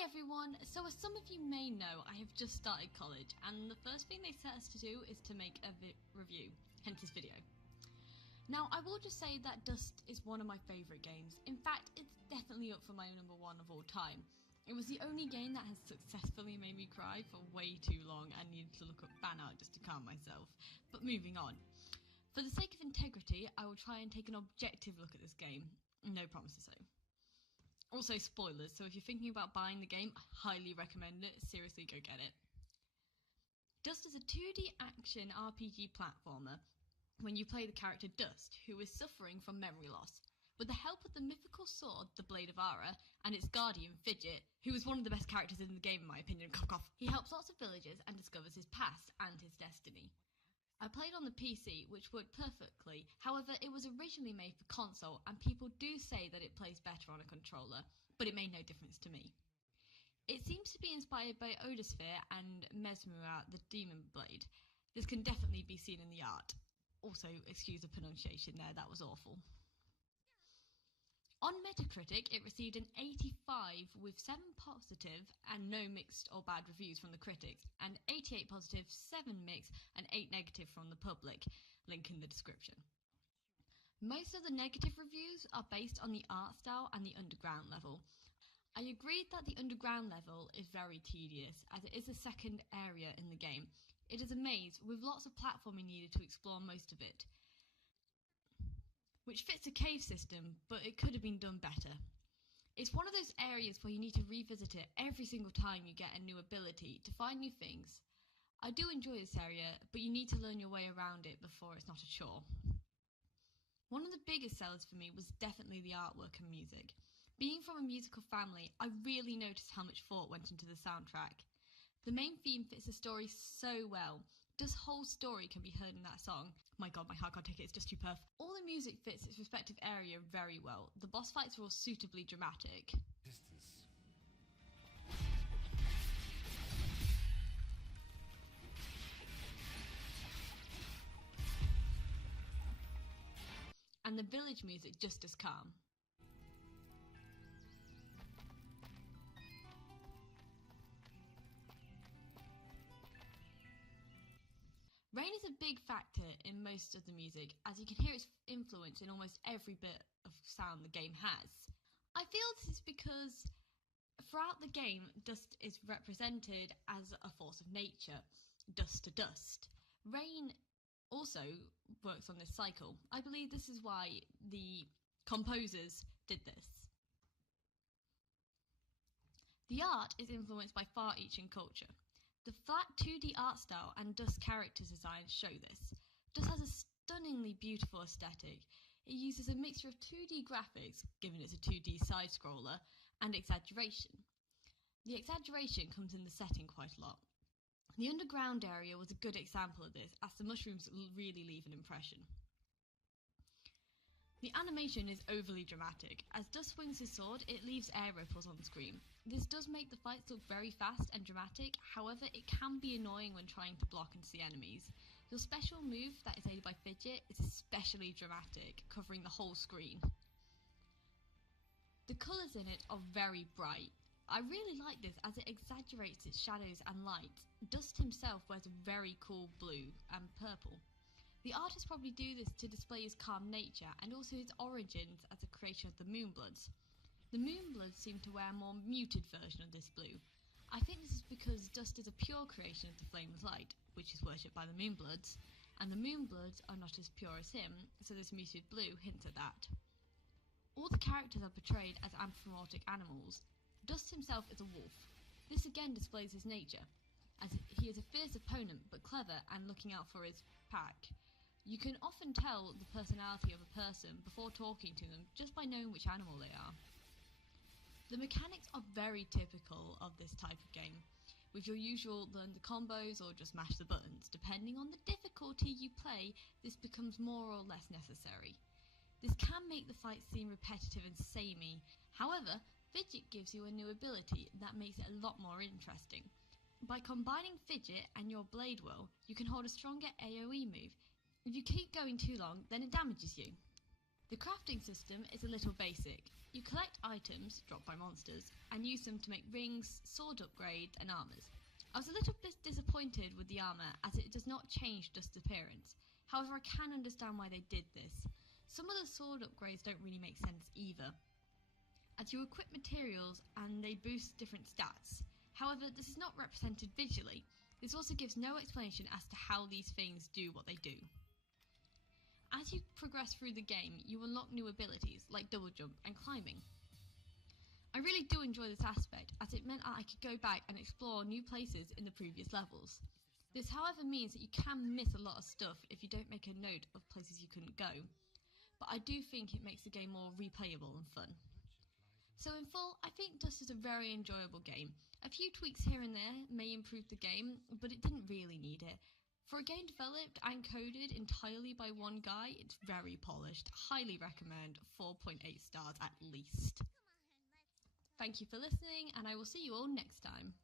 Hi everyone! So as some of you may know, I have just started college and the first thing they set us to do is to make a review, hence this video. Now I will just say that Dust is one of my favourite games. In fact, it's definitely up for my number one of all time. It was the only game that has successfully made me cry for way too long and needed to look up fan art just to calm myself. But moving on. For the sake of integrity, I will try and take an objective look at this game. No promises though. Also spoilers, so if you're thinking about buying the game, I highly recommend it. Seriously, go get it. Dust is a 2D action RPG platformer when you play the character Dust, who is suffering from memory loss. With the help of the mythical sword, the Blade of Ara, and its guardian, Fidget, who is one of the best characters in the game in my opinion, cough cough, he helps lots of villagers and discovers his past and his destiny. I played on the PC, which worked perfectly. However, it was originally made for console, and people do say that it plays better on a controller, but it made no difference to me. It seems to be inspired by Odosphere and Mesmera, the Demon Blade. This can definitely be seen in the art. Also, excuse the pronunciation there, that was awful. On Metacritic, it received an 85 with 7 positive and no mixed or bad reviews from the critics, and 88 positive, 7 mixed and 8 negative from the public, link in the description. Most of the negative reviews are based on the art style and the underground level. I agreed that the underground level is very tedious, as it is the second area in the game. It is a maze with lots of platforming needed to explore most of it, which fits a cave system, but it could have been done better. It's one of those areas where you need to revisit it every single time you get a new ability to find new things. I do enjoy this area, but you need to learn your way around it before it's not a chore. One of the biggest sellers for me was definitely the artwork and music. Being from a musical family, I really noticed how much thought went into the soundtrack. The main theme fits the story so well. This whole story can be heard in that song. My god, my heart can't take it, it's just too perfect. All the music fits its respective area very well. The boss fights are all suitably dramatic. And the village music just as calm. Rain is a big factor in most of the music, as you can hear its influence in almost every bit of sound the game has. I feel this is because throughout the game, Dust is represented as a force of nature, dust to dust. Rain also works on this cycle. I believe this is why the composers did this. The art is influenced by far-reaching culture. The flat 2D art style and Dust character design show this. Dust has a stunningly beautiful aesthetic. It uses a mixture of 2D graphics, given it's a 2D side-scroller, and exaggeration. The exaggeration comes in the setting quite a lot. The underground area was a good example of this, as the mushrooms really leave an impression. The animation is overly dramatic. As Dust swings his sword, it leaves air ripples on the screen. This does make the fights look very fast and dramatic, however it can be annoying when trying to block and see enemies. Your special move that is aided by Fidget is especially dramatic, covering the whole screen. The colours in it are very bright. I really like this as it exaggerates its shadows and light. Dust himself wears a very cool blue and purple. The artist probably do this to display his calm nature and also his origins as a creature of the Moonbloods. The Moonbloods seem to wear a more muted version of this blue. I think this is because Dust is a pure creation of the Flameless Light, which is worshipped by the Moonbloods, and the Moonbloods are not as pure as him, so this muted blue hints at that. All the characters are portrayed as anthropomorphic animals. Dust himself is a wolf. This again displays his nature, as he is a fierce opponent but clever and looking out for his pack. You can often tell the personality of a person before talking to them just by knowing which animal they are. The mechanics are very typical of this type of game, with your usual learn the combos or just mash the buttons. Depending on the difficulty you play, this becomes more or less necessary. This can make the fight seem repetitive and samey. However, Fidget gives you a new ability that makes it a lot more interesting. By combining Fidget and your Blade Whirl, you can hold a stronger AoE move. If you keep going too long, then it damages you. The crafting system is a little basic. You collect items, dropped by monsters, and use them to make rings, sword upgrades, and armours. I was a little bit disappointed with the armour, as it does not change Dust's appearance. However, I can understand why they did this. Some of the sword upgrades don't really make sense either, as you equip materials and they boost different stats. However, this is not represented visually. This also gives no explanation as to how these things do what they do. As you progress through the game, you unlock new abilities like double jump and climbing. I really do enjoy this aspect, as it meant I could go back and explore new places in the previous levels. This however means that you can miss a lot of stuff if you don't make a note of places you couldn't go, but I do think it makes the game more replayable and fun. So in full, I think Dust is a very enjoyable game. A few tweaks here and there may improve the game, but it didn't really need it. For a game developed and coded entirely by one guy, it's very polished. Highly recommend, 4.8 stars at least. Thank you for listening, and I will see you all next time.